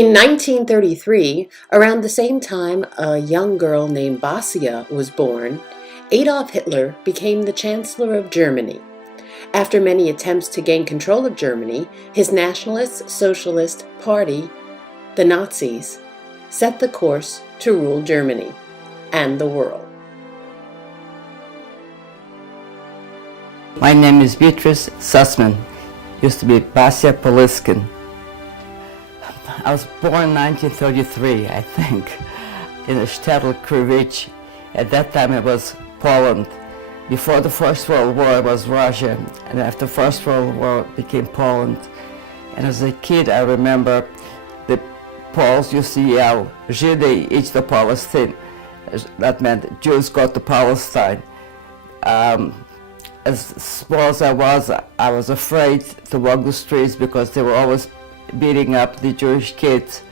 In 1933, around the same time a young girl named Basia was born, Adolf Hitler became the Chancellor of Germany. After many attempts to gain control of Germany, his Nationalist Socialist Party, the Nazis, set the course to rule Germany and the world. My name is Beatrice Sussman. Used to be Basia Poliskin. I was born in 1933, I think, in the shtetl Krivic. At that time it was Poland. Before the First World War it was Russia, and after the First World War it became Poland. And as a kid I remember the Poles used to yell, Židy, idź do Palestine. That meant Jews go to Palestine. As small as I was afraid to walk the streets because they were always beating up the Jewish kids.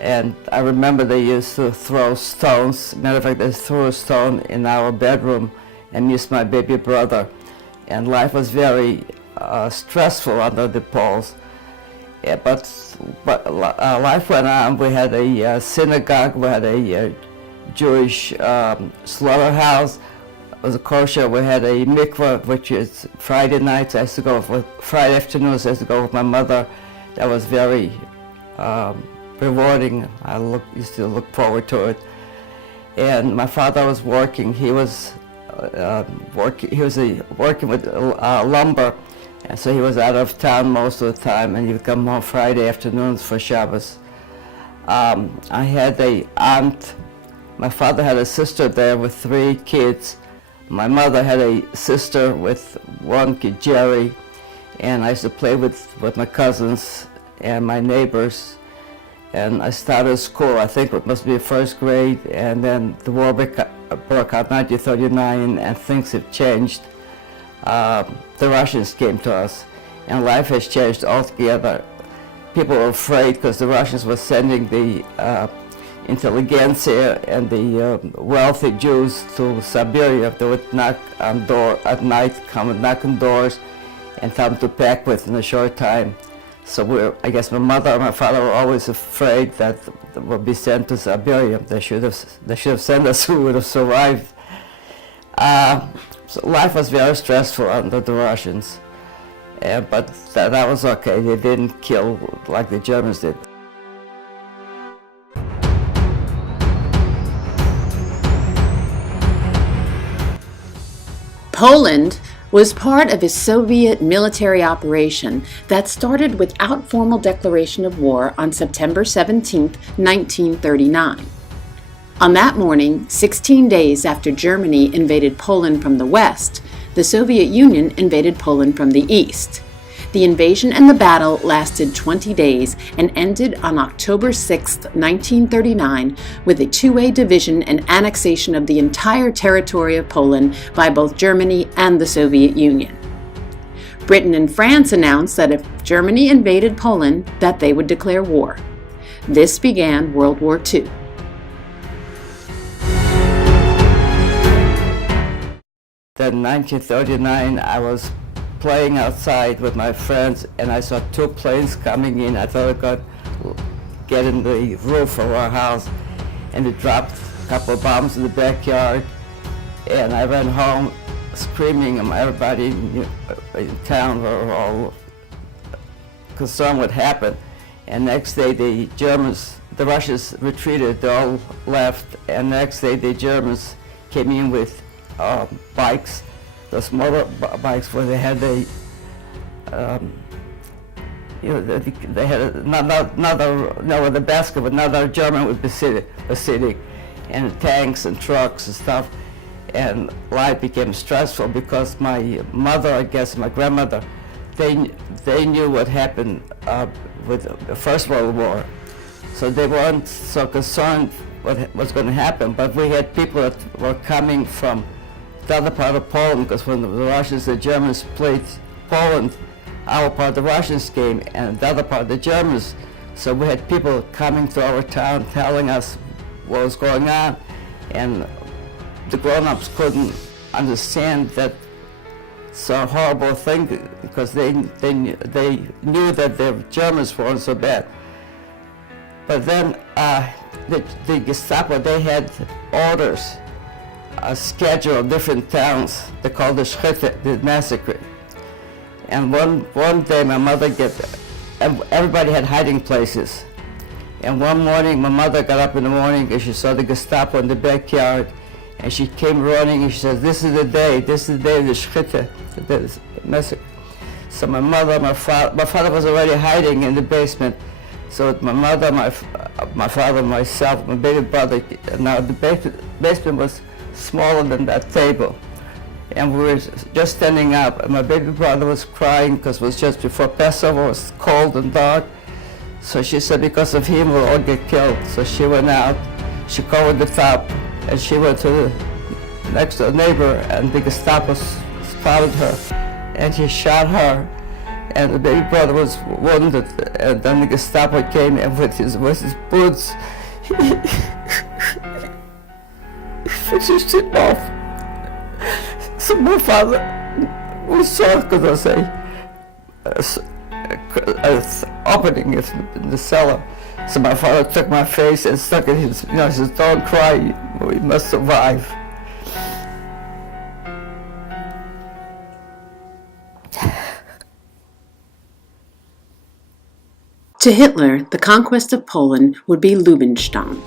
And I remember they used to throw stones. Matter of fact, they threw a stone in our bedroom and missed my baby brother. And life was very stressful under the Poles. Yeah, but life went on. We had a synagogue, we had a Jewish slaughterhouse. It was a kosher. We had a mikveh, which is Friday nights. I used to go Friday afternoons. I used to go with my mother. That was very rewarding. Used to look forward to it. And my father was working. He was working with lumber, and so he was out of town most of the time. And he would come home Friday afternoons for Shabbos. I had an aunt. My father had a sister there with 3 kids. My mother had a sister with 1 kid, Jerry. And I used to play with my cousins and my neighbors. And I started school, I think it must be 1st grade, and then the war broke out in 1939 and things have changed. The Russians came to us and life has changed altogether. People were afraid because the Russians were sending the intelligentsia and the wealthy Jews to Siberia. They would knock on door at night, come and knock on doors and tell them to pack with in a short time. So I guess my mother and my father were always afraid that we'll be sent to Siberia. They should have sent us. We would have survived. So life was very stressful under the Russians, but that was okay. They didn't kill like the Germans did. Poland was part of a Soviet military operation that started without formal declaration of war on September 17, 1939. On that morning, 16 days after Germany invaded Poland from the west, the Soviet Union invaded Poland from the east. The invasion and the battle lasted 20 days and ended on October 6, 1939, with a two-way division and annexation of the entire territory of Poland by both Germany and the Soviet Union. Britain and France announced that if Germany invaded Poland, that they would declare war. This began World War II. Then in 1939, I was playing outside with my friends and I saw 2 planes coming in. I thought I could get in the roof of our house, and it dropped a couple of bombs in the backyard, and I ran home screaming, and everybody in town were all concerned what happened. And next day the Russians retreated, they all left, and next day the Germans came in with bikes, those motor bikes where they had they had another basket, but another German would be sitting, and tanks and trucks and stuff. And life became stressful because my mother, I guess, my grandmother, they knew what happened with the First World War, so they weren't so concerned what was going to happen. But we had people that were coming from the other part of Poland, because when the Russians and Germans split Poland, our part of the Russians came and the other part the Germans. So we had people coming to our town telling us what was going on, and the grown-ups couldn't understand that so horrible thing, because they knew that the Germans weren't so bad. But then the Gestapo, they had orders, a schedule of different towns. They called the Schritte, the massacre. And one day my mother everybody had hiding places. And one morning my mother got up in the morning and she saw the Gestapo in the backyard, and she came running and she said, this is the day of the Schritte, the massacre. So my father was already hiding in the basement. So my mother, my father, myself, my baby brother, now the basement was smaller than that table. And we were just standing up, and my baby brother was crying because it was just before Passover, it was cold and dark. So she said, because of him, we'll all get killed. So she went out, she covered the top, and she went to the next door neighbor, and the Gestapo spotted her, and he shot her. And the baby brother was wounded, and then the Gestapo came, and with his boots, he finished him off. So my father was shocked because I say, opening it in the cellar. So my father took my face and stuck it in his, he says, don't cry, we must survive. To Hitler, the conquest of Poland would be Lebensraum,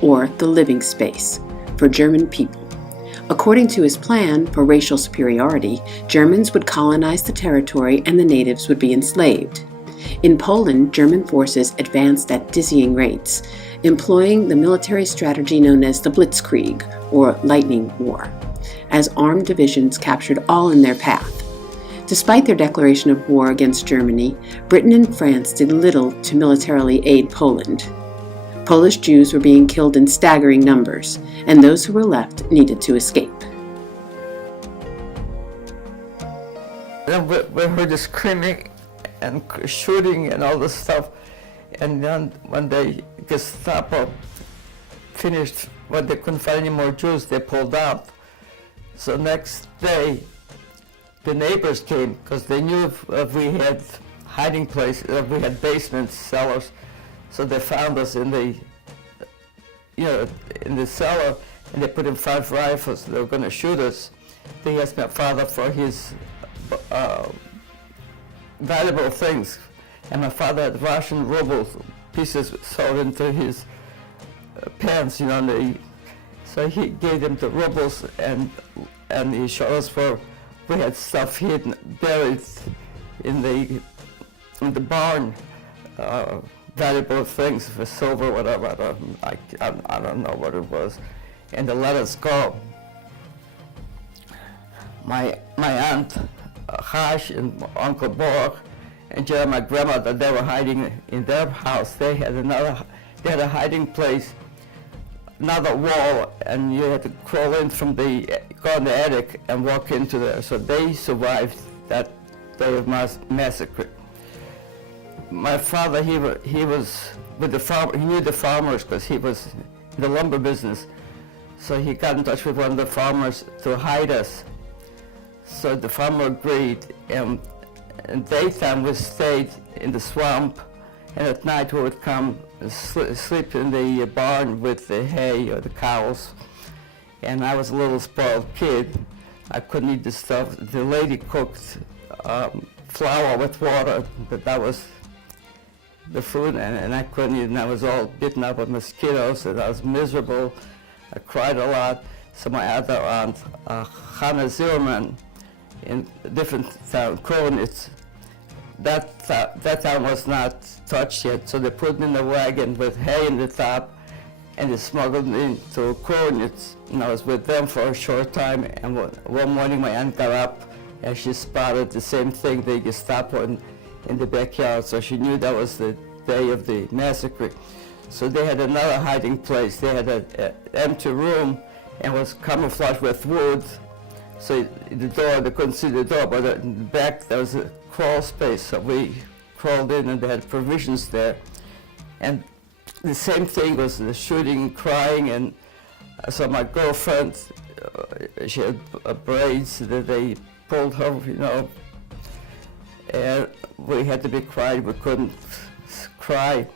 or the living space, for German people. According to his plan for racial superiority, Germans would colonize the territory and the natives would be enslaved. In Poland, German forces advanced at dizzying rates, employing the military strategy known as the Blitzkrieg, or Lightning War, as armed divisions captured all in their path. Despite their declaration of war against Germany, Britain and France did little to militarily aid Poland. Polish Jews were being killed in staggering numbers, and those who were left needed to escape. Then we heard the screaming and shooting and all this stuff, and then when the Gestapo finished, when they couldn't find any more Jews, they pulled out. So next day, the neighbors came because they knew if we had hiding places, if we had basements, cellars. So they found us in the, in the cellar, and they put in 5 rifles. They were going to shoot us. They asked my father for his valuable things, and my father had Russian rubles, pieces sewed into his pants, so he gave them the rubles, and he showed us where we had stuff hidden, buried in the barn. Valuable things for silver, whatever. I don't know what it was, and they let us go. My aunt Hash and Uncle Borg and my grandmother, they were hiding in their house. They had a hiding place, another wall, and you had to crawl in go in the attic and walk into there. So they survived that day of massacre. My father, he was with the farm. He knew the farmers because he was in the lumber business. So he got in touch with one of the farmers to hide us. So the farmer agreed, and in daytime we stayed in the swamp, and at night we would come and sleep in the barn with the hay or the cows. And I was a little spoiled kid. I couldn't eat the stuff. The lady cooked flour with water, but that was the food, and I couldn't eat, and I was all bitten up with mosquitoes, and I was miserable. I cried a lot. So my other aunt, Hannah Zimmerman, in a different town, Kronitz, that town was not touched yet, so they put me in a wagon with hay in the top, and they smuggled me into Kronitz, and I was with them for a short time, and one morning my aunt got up, and she spotted the same thing, the Gestapo in the backyard, so she knew that was the day of the massacre. So they had another hiding place. They had an empty room and was camouflaged with wood. So the door, they couldn't see the door, but in the back there was a crawl space. So we crawled in, and they had provisions there. And the same thing was the shooting, crying, and so my girlfriend, she had braids that they pulled her, and we had to be quiet. We couldn't cry.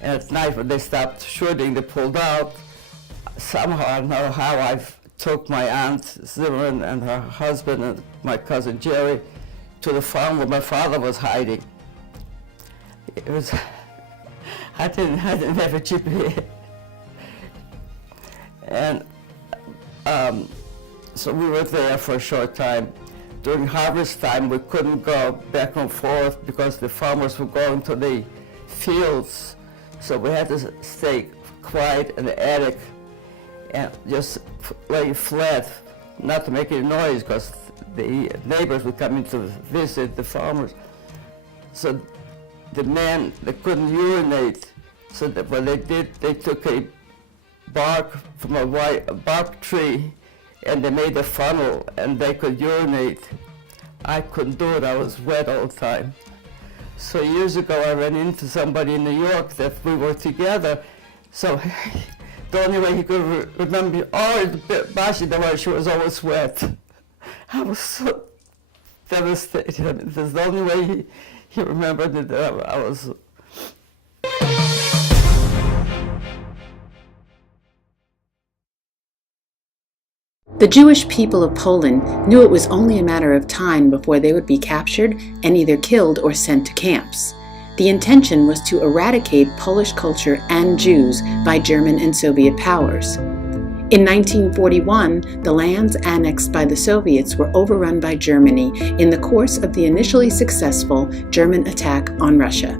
And at night when they stopped shooting, they pulled out. Somehow, I don't know how, I took my aunt Zimmerman and her husband and my cousin Jerry to the farm where my father was hiding. It was, I didn't have a GPS. And so we were there for a short time. During harvest time, we couldn't go back and forth because the farmers were going to the fields. So we had to stay quiet in the attic and just lay flat, not to make any noise because the neighbors would come in to visit the farmers. So the men, they couldn't urinate. So that what they did, they took a bark from a bark tree and they made a funnel and they could urinate. I couldn't do it, I was wet all the time. So years ago I ran into somebody in New York that we were together. So the only way he could remember me, oh, Bashi, the way she was always wet. I was so devastated. I mean, that's the only way he remembered me, that I was. The Jewish people of Poland knew it was only a matter of time before they would be captured and either killed or sent to camps. The intention was to eradicate Polish culture and Jews by German and Soviet powers. In 1941, the lands annexed by the Soviets were overrun by Germany in the course of the initially successful German attack on Russia.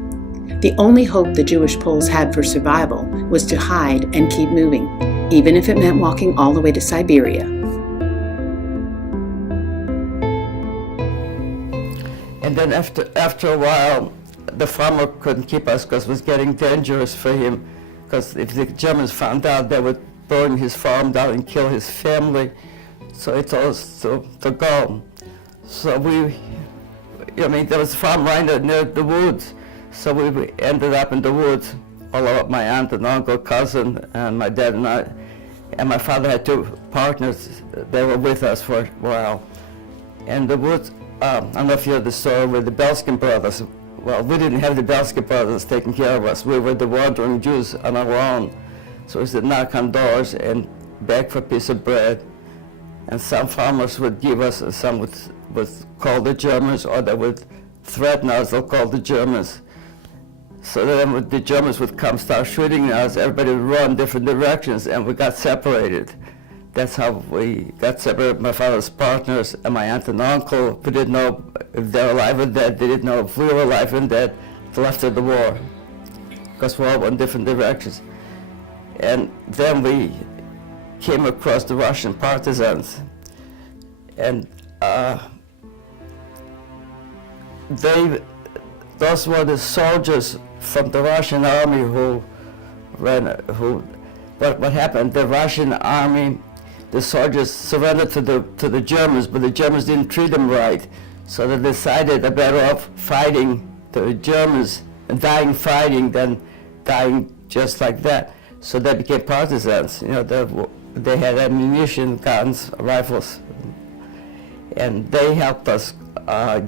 The only hope the Jewish Poles had for survival was to hide and keep moving, even if it meant walking all the way to Siberia. And then after a while, the farmer couldn't keep us because it was getting dangerous for him, because if the Germans found out, they would burn his farm down and kill his family. So he told us to go. So there was a farm right near the woods. So we ended up in the woods, all of my aunt and uncle, cousin, and my dad and I. And my father had two partners. They were with us for a while. And the woods, I don't know if you heard the story with the Belskin brothers. Well, we didn't have the Belskin brothers taking care of us. We were the wandering Jews on our own. So we used to knock on doors and beg for a piece of bread. And some farmers would give us, and some would call the Germans, or they would threaten us, they'll call the Germans. So then the Germans would come, start shooting us, everybody would run different directions, and we got separated. That's how we got separated, my father's partners and my aunt and uncle. We didn't know if they were alive or dead. They didn't know if we were alive and dead till after the war, because we all went different directions. And then we came across the Russian partisans. And those were the soldiers from the Russian army what happened, the Russian army, the soldiers surrendered to the Germans, but the Germans didn't treat them right. So they decided they're better off fighting the Germans and dying fighting than dying just like that. So they became partisans. They had ammunition, guns, rifles, and they helped us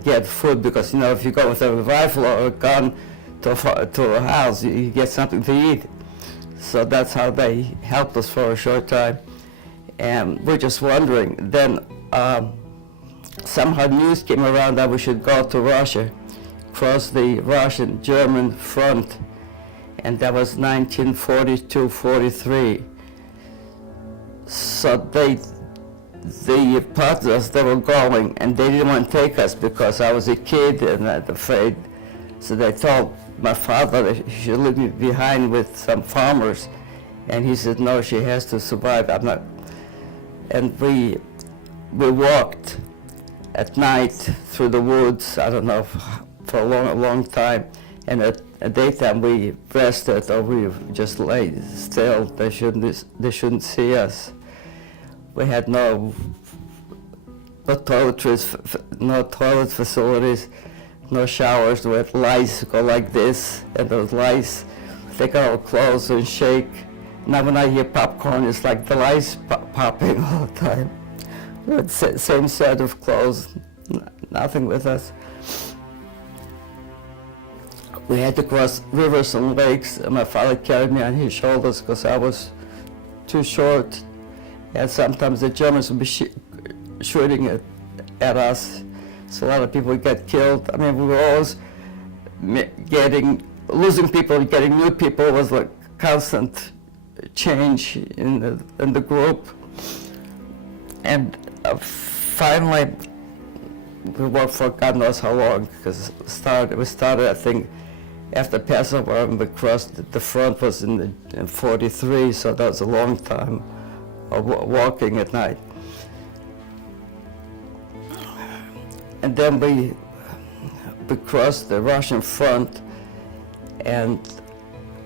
get food, because if you go with a rifle or a gun to a house, you get something to eat. So that's how they helped us for a short time. And we're just wondering, then somehow news came around that we should go to Russia, cross the Russian-German front, and that was 1942-43. So the partisans, they were going, and they didn't want to take us because I was a kid and afraid. So they told my father that he should leave me behind with some farmers, and he said, no, she has to survive. I'm not. And we walked at night through the woods, I don't know, for a long time. And at daytime we rested, or we just lay still. They shouldn't see us. We had no toiletries, no toilet facilities, no showers. We had lice go like this, and those lice take our clothes and shake. Now when I hear popcorn, it's like the lice popping all the time. We had same set of clothes, nothing with us. We had to cross rivers and lakes, and my father carried me on his shoulders because I was too short. And sometimes the Germans would be shooting at us, so a lot of people got killed. I mean, we were always losing people, getting new people. It was like constant change in the group. And finally, we worked for God knows how long, because we started, I think, after Passover, and we crossed the front was in 43, so that was a long time of walking at night. And then we crossed the Russian front, and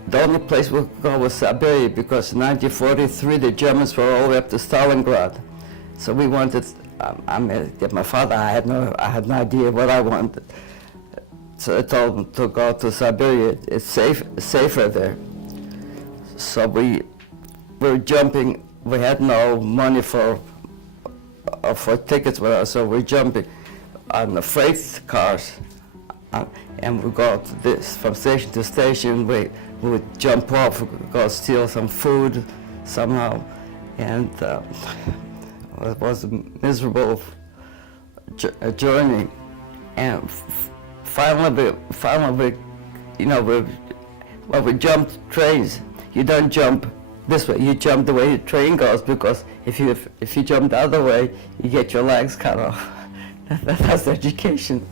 the only place we could go was Siberia, because in 1943 the Germans were all the way up to Stalingrad. So we wanted, my father, I had no idea what I wanted. So I told him to go to Siberia. It's safer there. So we were jumping. We had no money for tickets with us, so we're jumping on the freight cars, and we go to this from station to station. We would jump off, we would go steal some food somehow, and it was a miserable journey. And finally, when we jumped trains, you don't jump this way, you jump the way the train goes, because if you jump the other way, you get your legs cut off. That's the education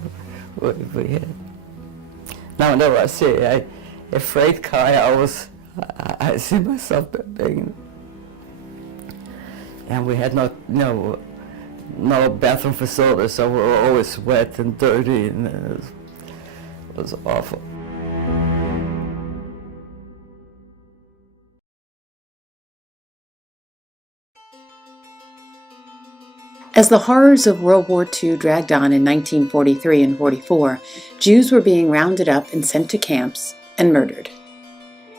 we had. Now whenever I see a freight car, I see myself being. And we had no bathroom facilities, so we were always wet and dirty, and it was awful. As the horrors of World War II dragged on in 1943 and 44, Jews were being rounded up and sent to camps and murdered.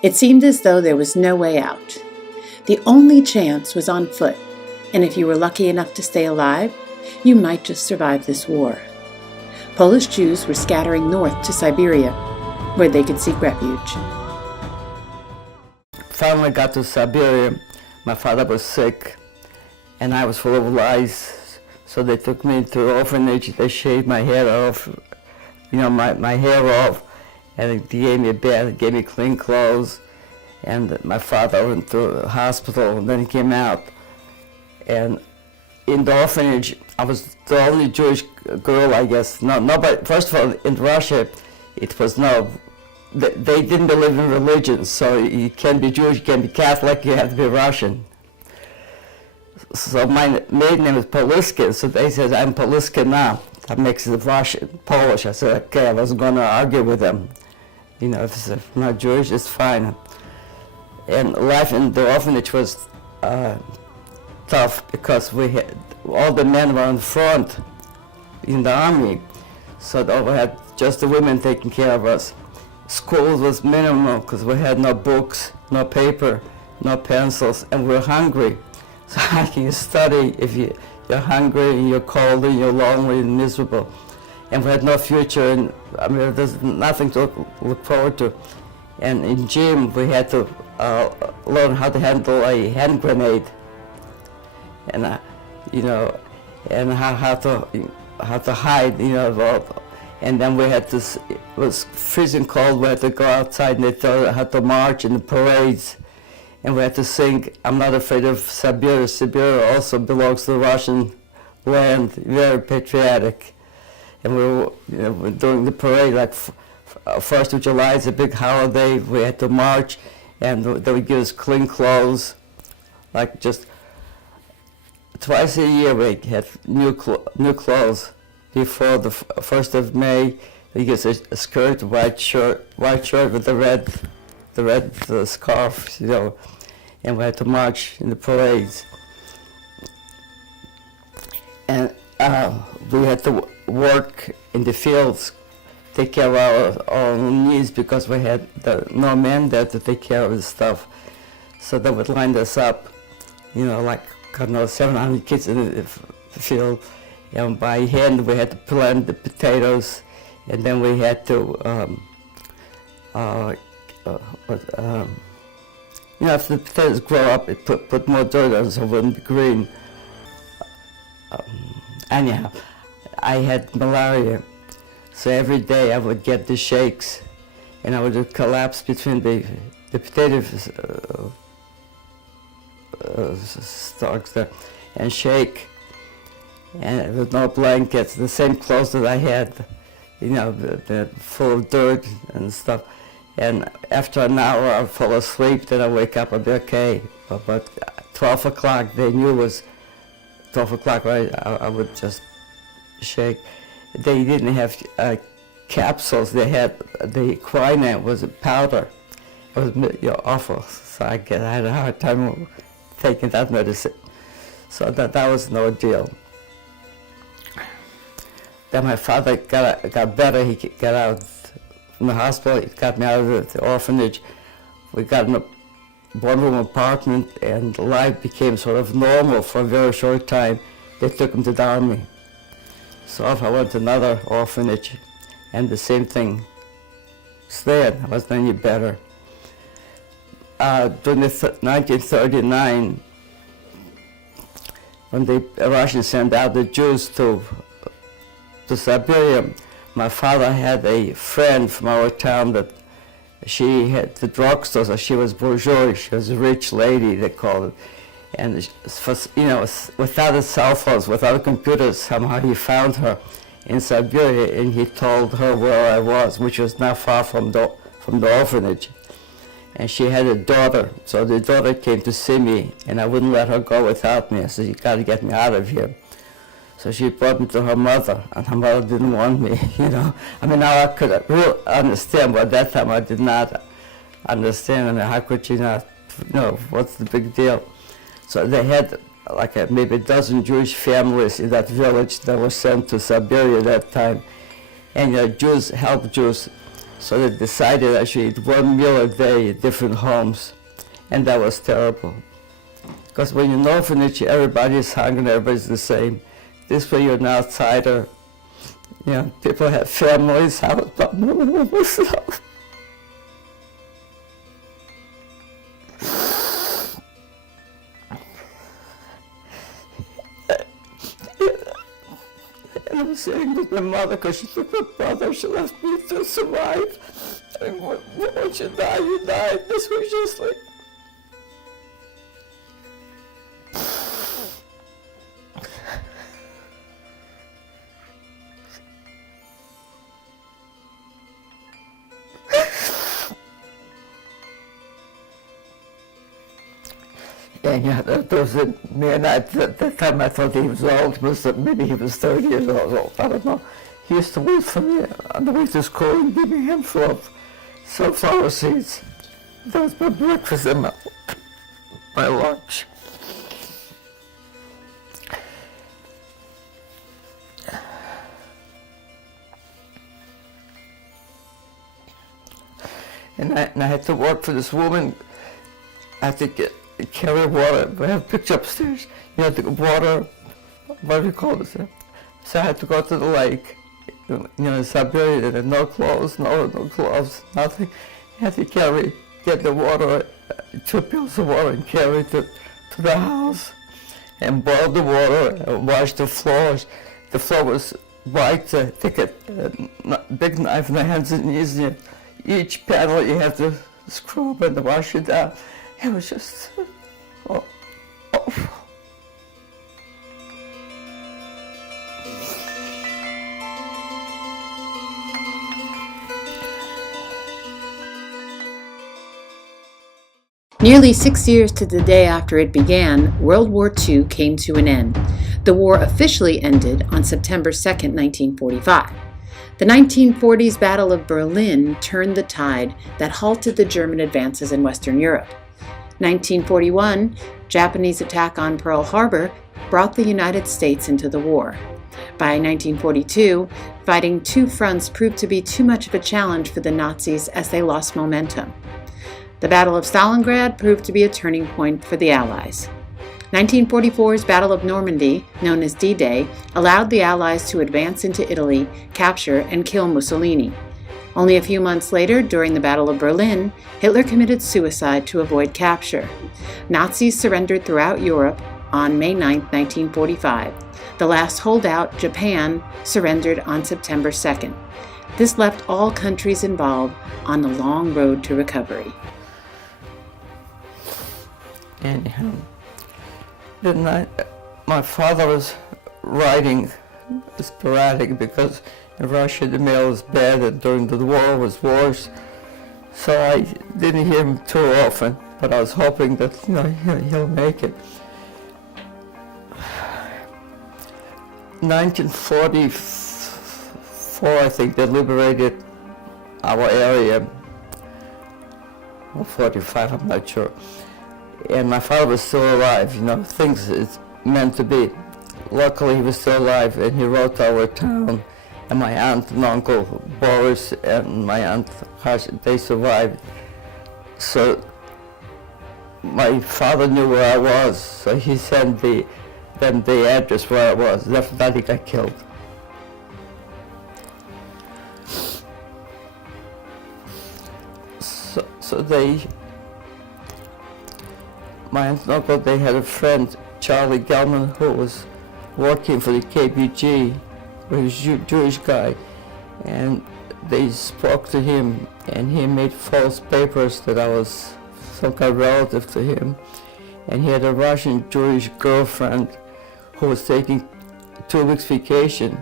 It seemed as though there was no way out. The only chance was on foot, and if you were lucky enough to stay alive, you might just survive this war. Polish Jews were scattering north to Siberia, where they could seek refuge. Finally got to Siberia. My father was sick, and I was full of lice. So they took me to an orphanage. They shaved my hair off, my hair off, and they gave me a bath, gave me clean clothes. And my father went to the hospital, and then he came out. And in the orphanage, I was the only Jewish girl, I guess. Nobody. First of all, in Russia, it was they didn't believe in religion. So you can't be Jewish, you can't be Catholic, you have to be Russian. So my maiden name is Poliskin, so they said, I'm Poliskin now. That makes it Russian, Polish. I said, okay, I wasn't going to argue with them. If I'm not Jewish, it's fine. And life in the orphanage was tough, because all the men were on the front in the army, so we had just the women taking care of us. School was minimal, because we had no books, no paper, no pencils, and we were hungry. So how can you study if you're hungry, and you're cold, and you're lonely and miserable? And we had no future, and there's nothing to look forward to. And in gym, we had to learn how to handle a hand grenade, and and how to hide, and then we had to. It was freezing cold. We had to go outside, and they taught us how to march in the parades. And we had to sing, I'm not afraid of Siberia. Siberia also belongs to the Russian land, very patriotic. And we were doing the parade, like 1st of July is a big holiday. We had to march, and they would give us clean clothes. Like just twice a year we had new clothes. Before the 1st of May, they give us a skirt, white shirt with the red scarf, and we had to march in the parades. And we had to work in the fields, take care of our own needs, because we had no men there to take care of the stuff. So they would line us up, 700 kids in the field. And by hand we had to plant the potatoes, and then we had to uh, but, if the potatoes grow up, it put more dirt on it so it wouldn't be green. Anyhow, I had malaria, so every day I would get the shakes, and I would collapse between the potato stalks there and shake, and with no blankets, the same clothes that I had, they're full of dirt and stuff. And after an hour, I'd fall asleep, then I wake up, I'd be okay. But 12 o'clock, they knew it was 12 o'clock, right? I would just shake. They didn't have capsules. They had, the quinine was a powder. It was awful. So I had a hard time taking that medicine. So that was no deal. Then my father got better. He got out from the hospital. He got me out of the orphanage. We got in a one-room apartment, and life became sort of normal for a very short time. They took him to the army. So off I went to another orphanage, and the same thing stayed. I wasn't any better. During 1939, when the Russians sent out the Jews to Siberia, my father had a friend from our town that she had the drugstore, so she was bourgeois, she was a rich lady, they called it. And without the cell phones, without the computers, somehow he found her in Siberia, and he told her where I was, which was not far from the orphanage. And she had a daughter, so the daughter came to see me, and I wouldn't let her go without me. I said, "You got to get me out of here." So she brought me to her mother, and her mother didn't want me, I mean, now I could really understand, but at that time I did not understand. I mean, how could you not, what's the big deal? So they had maybe a dozen Jewish families in that village that were sent to Siberia at that time. And Jews helped Jews. So they decided I should eat one meal a day at different homes. And that was terrible. Because when you're in an orphanage, everybody's hungry, everybody's the same. This way you're an outsider. People have families, I was not myself. And I was saying with my mother, because she took my brother, she left me to survive. I mean, once you die, you die. This was just like... And there was a man, at that time I thought he was old, maybe he was 30 years old, I don't know. He used to wait for me on the way to school and give me a handful of sunflower seeds. That was my breakfast and my lunch. And I had to work for this woman. I had to carry water. We have a picture upstairs. The water, what do you call this? So I had to go to the lake. In Siberia, there had no clothes, no gloves, nothing. I had to get the water, 2 pills of water, and carry it to the house, and boil the water, and wash the floors. The floor was white. Take a big knife in the hands and knees. And each panel you have to scrub and wash it down. It was just awful. Nearly 6 years to the day after it began, World War II came to an end. The war officially ended on September 2, 1945. The 1940s Battle of Berlin turned the tide that halted the German advances in Western Europe. 1941, Japanese attack on Pearl Harbor brought the United States into the war. By 1942, fighting two fronts proved to be too much of a challenge for the Nazis as they lost momentum. The Battle of Stalingrad proved to be a turning point for the Allies. 1944's Battle of Normandy, known as D-Day, allowed the Allies to advance into Italy, capture and kill Mussolini. Only a few months later, during the Battle of Berlin, Hitler committed suicide to avoid capture. Nazis surrendered throughout Europe on May 9, 1945. The last holdout, Japan, surrendered on September 2nd. This left all countries involved on a long road to recovery. Anyhow, then my father was writing sporadic because in Russia the mail was bad and during the war was worse. So I didn't hear him too often, but I was hoping that he'll make it. 1944, I think, they liberated our area, or 45, I'm not sure. And my father was still alive, things it's meant to be. Luckily, he was still alive, and he wrote our town, and my aunt and uncle, Boris, and my aunt, they survived. So my father knew where I was, so he sent them the address where I was. That he got killed. So my aunt and uncle, they had a friend, Charlie Gelman, who was working for the KBG, he was a Jewish guy, and they spoke to him, and he made false papers that I was some kind of relative to him, and he had a Russian Jewish girlfriend who was taking 2 weeks vacation,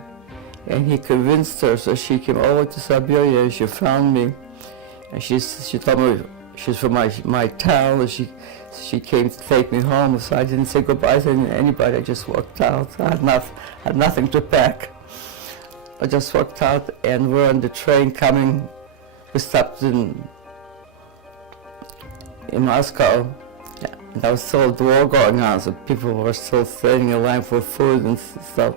and he convinced her, so she came over to Siberia, and she found me, and she told me she's from my town, and she came to take me home, so I didn't say goodbye to anybody. I just walked out. I had nothing to pack. I just walked out, and we're on the train coming. We stopped in Moscow, and there was still the war going on, so people were still standing in line for food and stuff.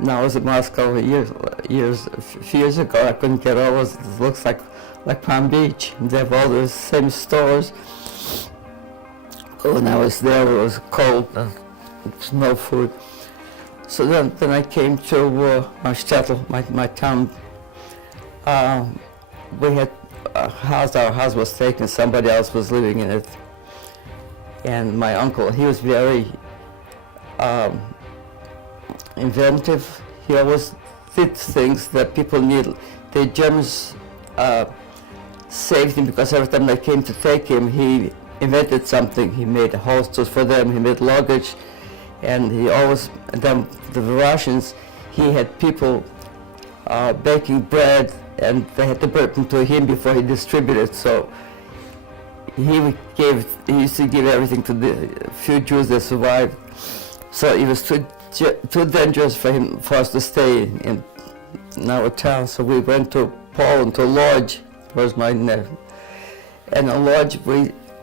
Now I was in Moscow a few years ago. I couldn't get over. It looks like Palm Beach. They have all the same stores. When I was there, it was cold and there was no food. So then I came to my shtetl, my town. We had a house, our house was taken, somebody else was living in it. And my uncle, he was very inventive. He always did things that people need. The Germans saved him because every time they came to take him, he invented something. He made hostels for them, he made luggage, and he always, the Russians, he had people baking bread, and they had to bring them to him before he distributed. So he used to give everything to the few Jews that survived. So it was too dangerous for us to stay in our town. So we went to Poland, to a lodge. Where's my nephew? And a lodge,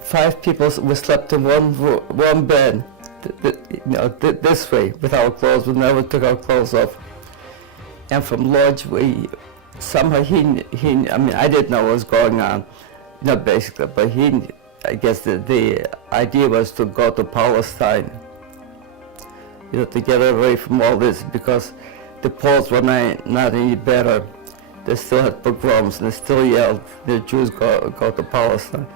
5 people, we slept in one bed, this way, with our clothes. We never took our clothes off. And from lodge, somehow I didn't know what was going on, not basically, but I guess the idea was to go to Palestine, to get away from all this, because the Poles were not any better. They still had pogroms, and they still yelled, the Jews go to Palestine.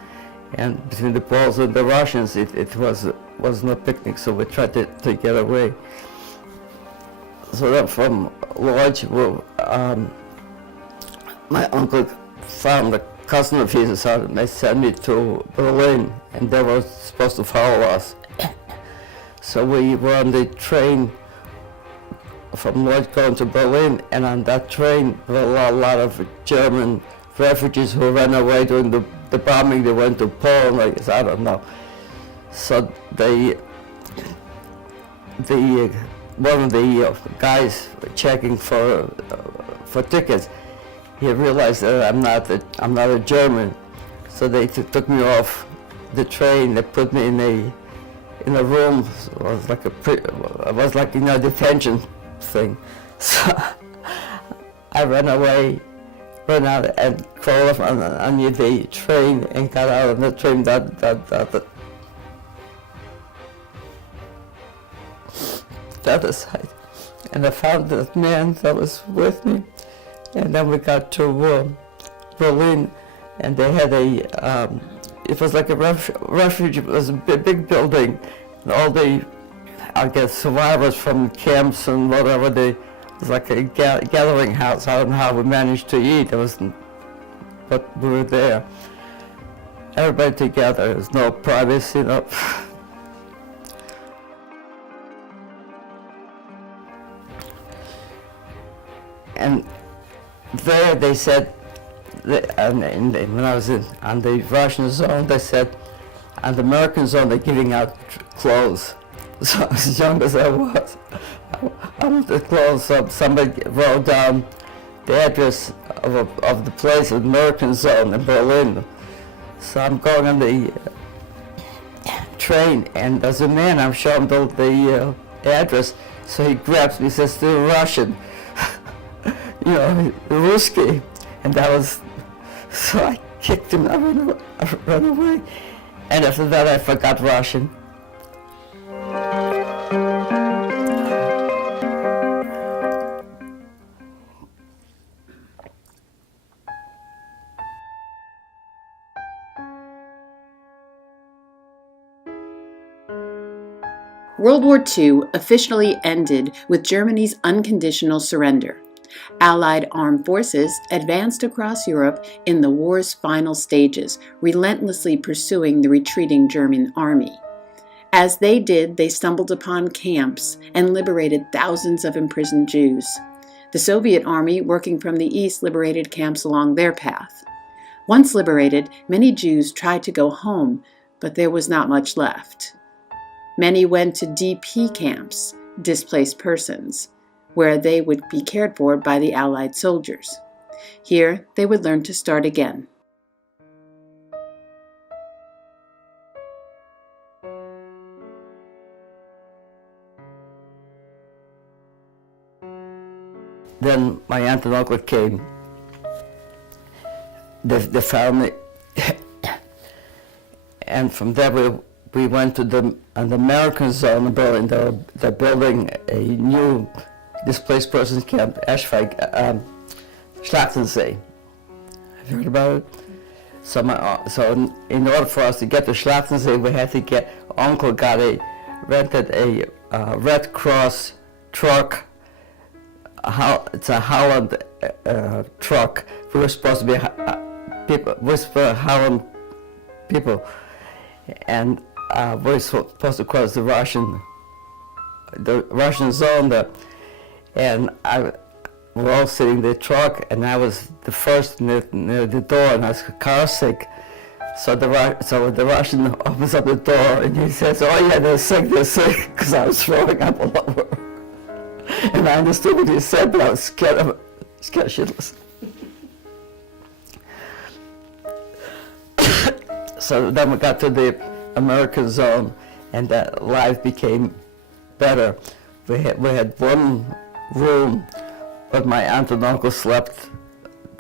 And between the Poles and the Russians, it was no picnic, so we tried to get away. So then from Lodge, my uncle found a cousin of his, so they sent me to Berlin, and they were supposed to follow us. So we were on the train from Lodge going to Berlin, and on that train there were a lot of German refugees who ran away during the bombing. They went to Poland, I guess, I don't know. So one of the guys checking for tickets, he realized that I'm not a German. So they took me off the train. They put me in a room. It was like a detention thing. So I ran out and crawled off on the train and got out of the train the other side. And I found that man that was with me. And then we got to Berlin, and they had it was like a refuge. It was a big building, and all the, I guess, survivors from camps and whatever, it was like a gathering house. I don't know how we managed to eat. But we were there. Everybody together. There's no privacy, no. And there they said, when I was on the Russian zone, they said, on the American zone, they're giving out clothes. So as young as I was, I wanted clothes. So somebody wrote down the address of the place, the American zone in Berlin. So I'm going on the train, and there's a man, I'm showing the address, so he grabs me, says, "Still Russian." You know, Ruski, and that was, so I kicked him, I ran away, and after that I forgot Russian. World War II officially ended with Germany's unconditional surrender. Allied armed forces advanced across Europe in the war's final stages, relentlessly pursuing the retreating German army. As they did, they stumbled upon camps and liberated thousands of imprisoned Jews. The Soviet army, working from the east, liberated camps along their path. Once liberated, many Jews tried to go home, but there was not much left. Many went to DP camps, displaced persons, where they would be cared for by the Allied soldiers. Here, they would learn to start again. Then my aunt and uncle came. They found me, and from there we went to the American zone in Berlin. They're building a new displaced persons camp, Schlachtensee. Have you heard about it? So in order for us to get to Schlachtensee, we had to Uncle rented a Red Cross truck. It's a Holland truck. We were supposed to be Holland people, and we were supposed to cross the Russian zone there. And we're all sitting in the truck, and I was the first near the door, and I was car sick. So the Russian opens up the door, and he says, "Oh yeah, they're sick," because I was throwing up all over. And I understood what he said, but I was scared shitless. So then we got to the American zone, and life became better. We had one room, but my aunt and uncle slept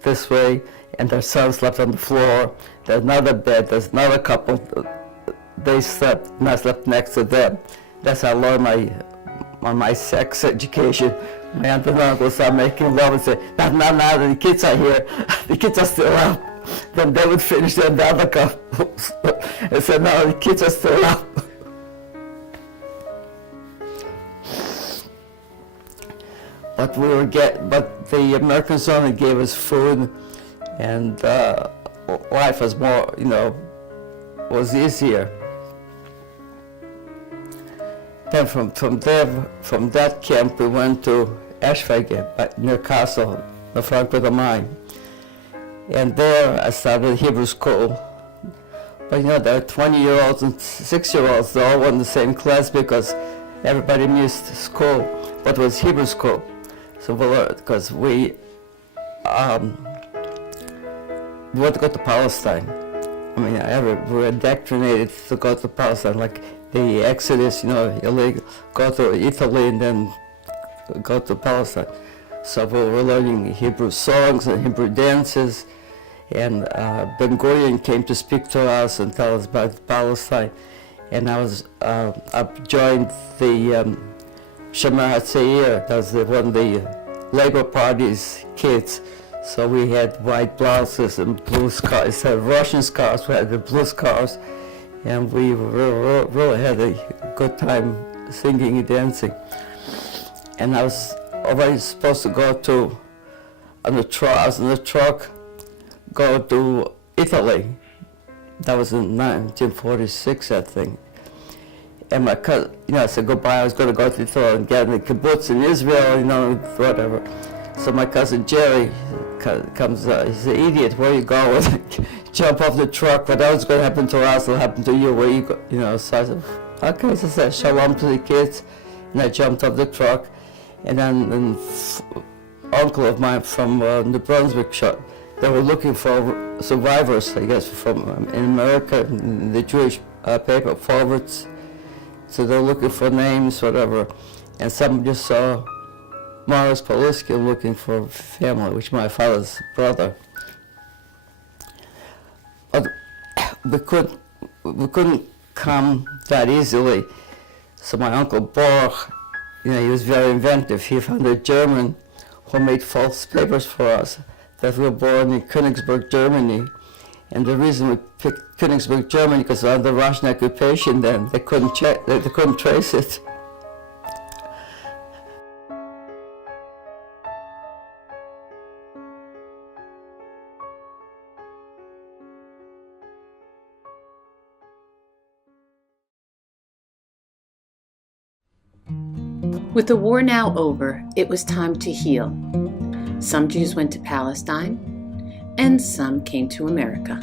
this way, and their son slept on the floor. There's another bed, there's another couple, they slept, and I slept next to them. That's how I learned my sex education. My aunt and uncle started making love and said, now the kids are here, the kids are still up. Then they would finish their other couples. I said, no, the kids are still up. But the American zone gave us food, and life was more, was easier. Then from that camp we went to Eschwege, near Kassel, in Frankfurt am Main. And there I started Hebrew school. But there are 20-year-olds and 6-year-olds, they all went in the same class because everybody missed school, but it was Hebrew school. So we learned, because we want to go to Palestine. I mean, we were indoctrinated to go to Palestine, like the Exodus, illegal, go to Italy and then go to Palestine. So we were learning Hebrew songs and Hebrew dances, and Ben Gurion came to speak to us and tell us about Palestine. And I joined the Shomer HaTzair, that was one of the Labor Party's kids. So we had white blouses and blue scarves. Instead of Russian scarves, we had the blue scarves. And we really had a good time singing and dancing. And I was already supposed to go to, I was in the truck, go to Italy. That was in 1946, I think. And my cousin, I said goodbye. I was going to go to Italy and get in the kibbutz in Israel, whatever. So my cousin Jerry comes, he's an idiot, where you go? Jump off the truck, what else is going to happen to us will happen to you, where you go, so I said, okay, so I said shalom to the kids, and I jumped off the truck, and then an uncle of mine from New Brunswick shot, they were looking for survivors, I guess, from in America, in the Jewish paper, forwards, so they're looking for names, whatever, and some just saw Morris Poliski looking for family, which is my father's brother. But we couldn't come that easily. So my uncle Borch, he was very inventive. He found a German who made false papers for us that we were born in Königsberg, Germany. And the reason we picked Königsberg, Germany, because under Russian occupation then, they couldn't trace it. With the war now over, it was time to heal. Some Jews went to Palestine, and some came to America.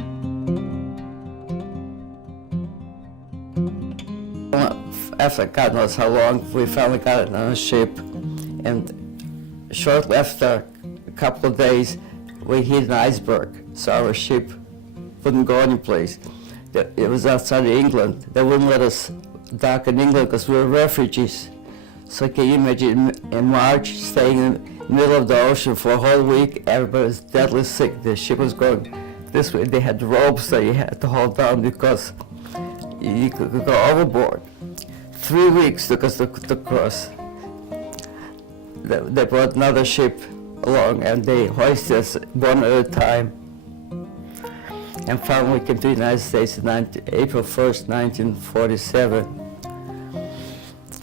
After God knows how long, we finally got it on a ship, and shortly after a couple of days, we hit an iceberg, so our ship wouldn't go anyplace. It was outside of England. They wouldn't let us dock in England because we were refugees. So can you imagine in March, staying in the middle of the ocean for a whole week, everybody was deadly sick. The ship was going this way. They had ropes that you had to hold down because you could go overboard. 3 weeks took us to cross. They brought another ship along and they hoisted us one at a time. And finally we came to the United States on April 1st, 1947.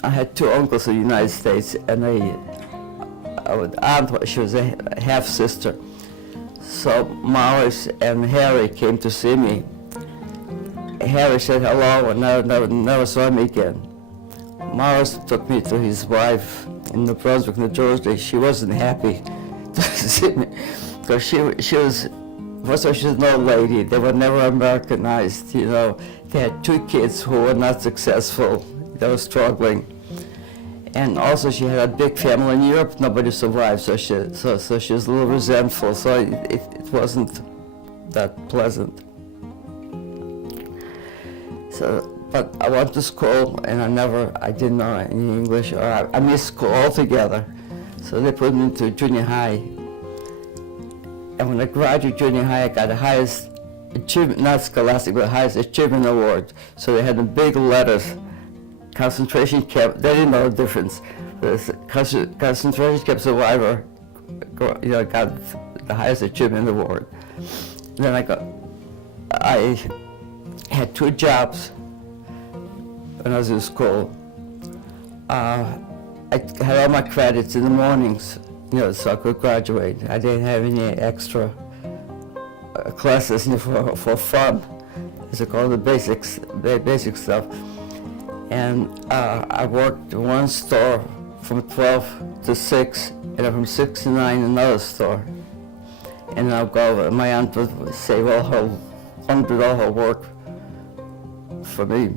I had two uncles in the United States and an aunt, she was a half-sister. So Morris and Harry came to see me. Harry said hello and never saw me again. Morris took me to his wife in New Brunswick, New Jersey. She wasn't happy to see me because she was, first of all, she was an old lady. They were never Americanized, They had two kids who were not successful. They were struggling. And also she had a big family in Europe, nobody survived, so she was a little resentful, so it wasn't that pleasant. But I went to school and I didn't know any English, or I missed school altogether. So they put me into junior high. And when I graduated junior high, I got the highest achievement, not scholastic, but the highest achievement award. So they had the big letters. Concentration camp, they didn't know the difference. The concentration camp survivor, got the highest achievement award. Then I had two jobs when I was in school. I had all my credits in the mornings, so I could graduate. I didn't have any extra classes for fun, as they call the basic stuff. And I worked in one store from 12 to 6, and then from 6 to 9 another store. And I'll go, my aunt would save all her work for me.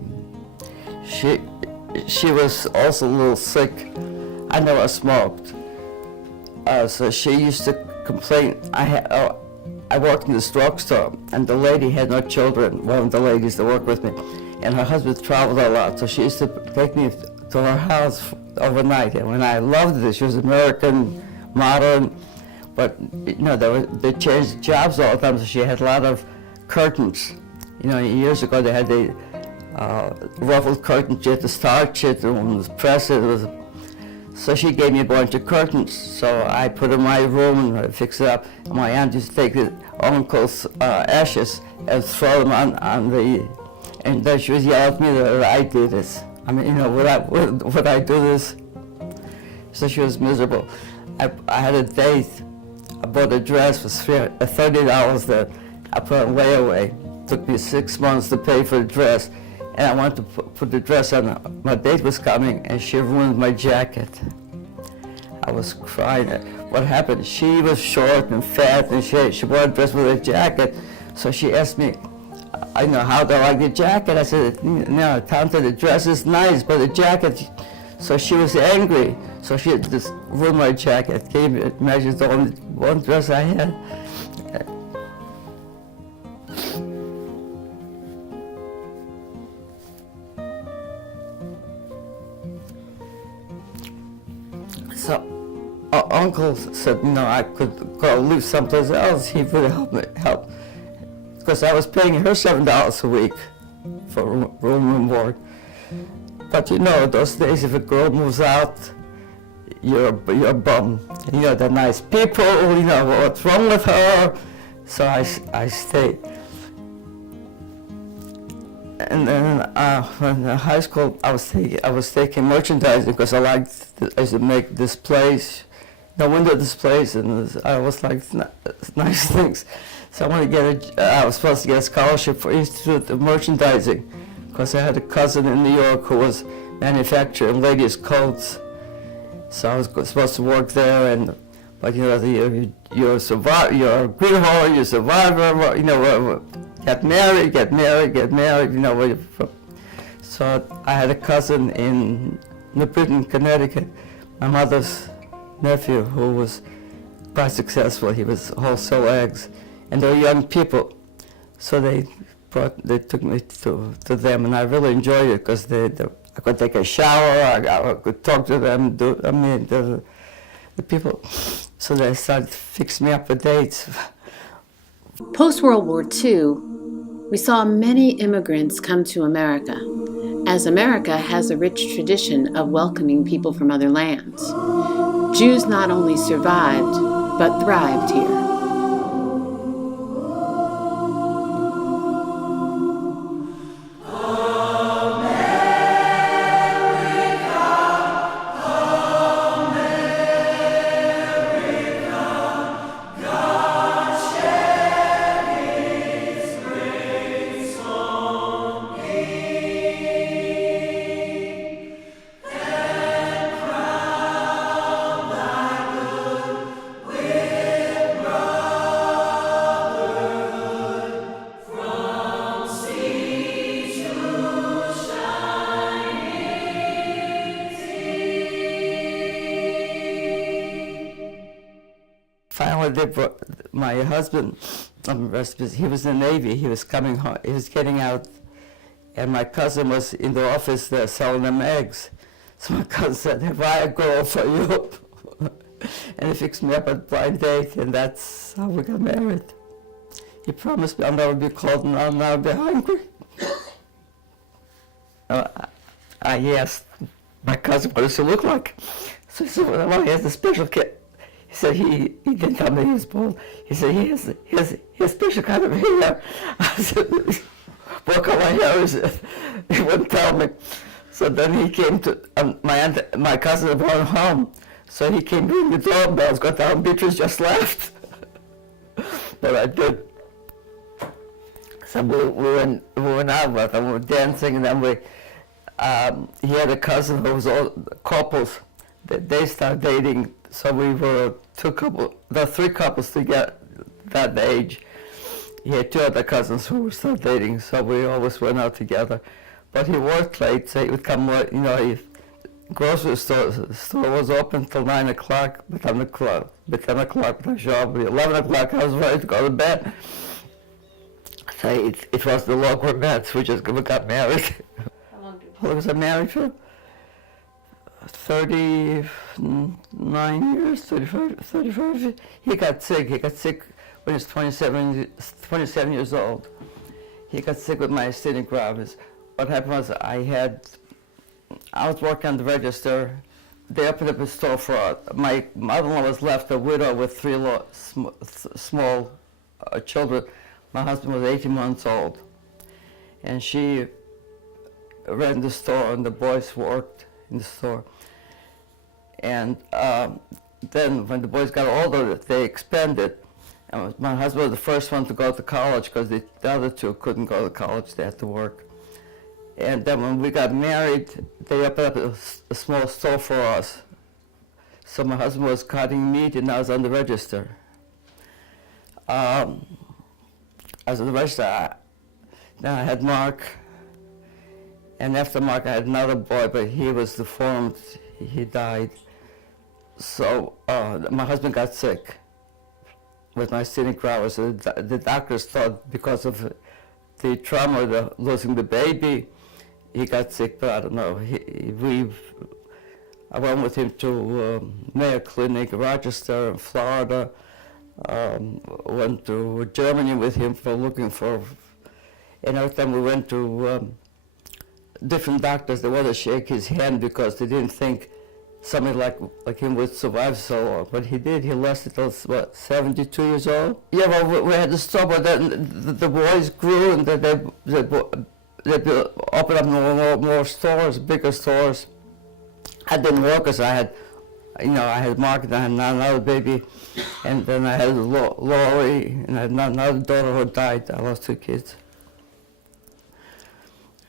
She was also a little sick. I never smoked. So she used to complain. I worked in this drugstore, and the lady had no children, one of the ladies that worked with me. And her husband traveled a lot, so she used to take me to her house overnight. And when I loved it, she was American, modern, but they changed jobs all the time, so she had a lot of curtains. Years ago they had the ruffled curtains, you had to starch it, and press it. So she gave me a bunch of curtains. So I put in my room and I fixed it up. And my aunt used to take the uncle's ashes and throw them on the, and then she was yelling at me that I did this. I mean, you know, would I do this? So she was miserable. I had a date. I bought a dress for $30 that I put on layaway. It took me 6 months to pay for the dress. And I wanted to put the dress on. My date was coming, and she ruined my jacket. I was crying. What happened? She was short and fat, and she wore a dress with a jacket. So she asked me, I know, how do I like the jacket? I said, no, Tante, the dress is nice, but the jacket. So she was angry. So she just ruined my jacket. It measured the only one dress I had. So Uncle said, you know, I could go live someplace else. He would help. Because I was paying her $7 a week for room and board. But you know, those days, if a girl moves out, you're a bum. You know, they're nice people, you know, what's wrong with her? So I stayed. And then when in high school, I was taking merchandising because I used to make displays, no window displays, and I always liked nice things. So I was supposed to get a scholarship for Institute of Merchandising because I had a cousin in New York who was manufacturing ladies' coats. So I was supposed to work there, but you know, you're a survivor, you're a greenhorn, you're a survivor, you know, get married, you know. So I had a cousin in New Britain, Connecticut, my mother's nephew, who was quite successful. He was wholesale eggs, and they were young people. So they took me to them, and I really enjoyed it because I could take a shower, I could talk to them, the people. So they started to fix me up for dates. Post-World War II, we saw many immigrants come to America, as America has a rich tradition of welcoming people from other lands. Jews not only survived, but thrived here. Finally, they brought my husband. He was in the Navy. He was coming home. He was getting out, and my cousin was in the office there selling them eggs. So my cousin said, "Have I a girl for you?" And he fixed me up a blind date, and that's how we got married. He promised me I'll never be cold and I'll never be hungry. He asked my cousin what does he look like. So he said, well, he has a special kit. He said he didn't tell me he was bald. He said he has a special kind of hair. I said, what color hair is it? He wouldn't tell me. So then he came to, my cousin had brought him home. So he came ringing the doorbells, got down, Beatrice just left. But I did. So we went out with him, we were dancing, and then he had a cousin who was all couples. They started dating, so we were three couples together that age. He had two other cousins who were still dating, so we always went out together. But he worked late, so he would come late, grocery store was open till 9 o'clock, by 10 o'clock, I show up, 11 o'clock I was ready to go to bed. So it was the local match, we got married. How long did How long was I married for? 39 years, 35. He got sick when he was 27 years old. He got sick with myasthenia gravis. What happened was I was working on the register they opened up a store for my mother-in-law was left a widow with three small children. My husband was 18 months old, and she ran the store, and the boys worked in the store. And then when the boys got older, they expanded. And my husband was the first one to go to college because the other two couldn't go to college, they had to work. And then when we got married, they opened up a small store for us. So my husband was cutting meat and I was on the register. I was on the register. Then I had Mark, and after Mark I had another boy, but he was deformed, he died. So my husband got sick with myasthenia gravis. The doctors thought because of the trauma of losing the baby, he got sick, but I don't know. I went with him to Mayo Clinic, Rochester, in Florida. Went to Germany with him for looking for, and every time we went to different doctors, they wanted to shake his hand because they didn't think somebody like him would survive so long. But he did. He lasted till, what, 72 years old? Yeah, well, we had to stop, but then the boys grew, and they opened up more stores, bigger stores. I didn't work because I had Mark, and I had another baby, and then I had Lori, and I had another daughter who died. I lost 2 kids.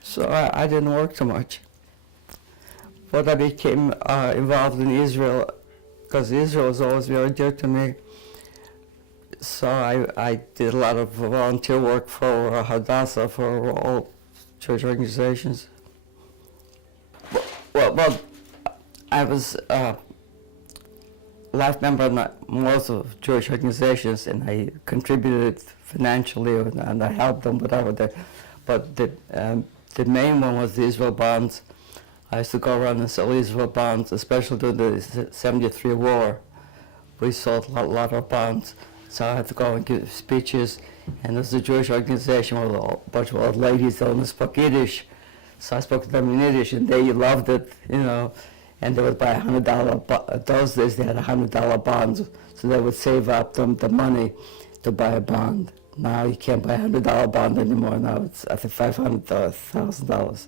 So I didn't work too much. But I became involved in Israel, because Israel was always very dear to me. So I did a lot of volunteer work for Hadassah, for all church organizations. Well, I was life member of most of Jewish organizations, and I contributed financially, and I helped them, whatever. But the main one was the Israel bonds. I used to go around and sell Israel bonds, especially during the '73 war. We sold a lot of bonds, so I had to go and give speeches. And there was a Jewish organization with a bunch of old ladies that only spoke Yiddish. So I spoke to them in Yiddish, and they loved it, and they would buy $100, those days they had $100 bonds, so they would save up the money to buy a bond. Now you can't buy a $100 bond anymore. Now it's, I think, $500,000.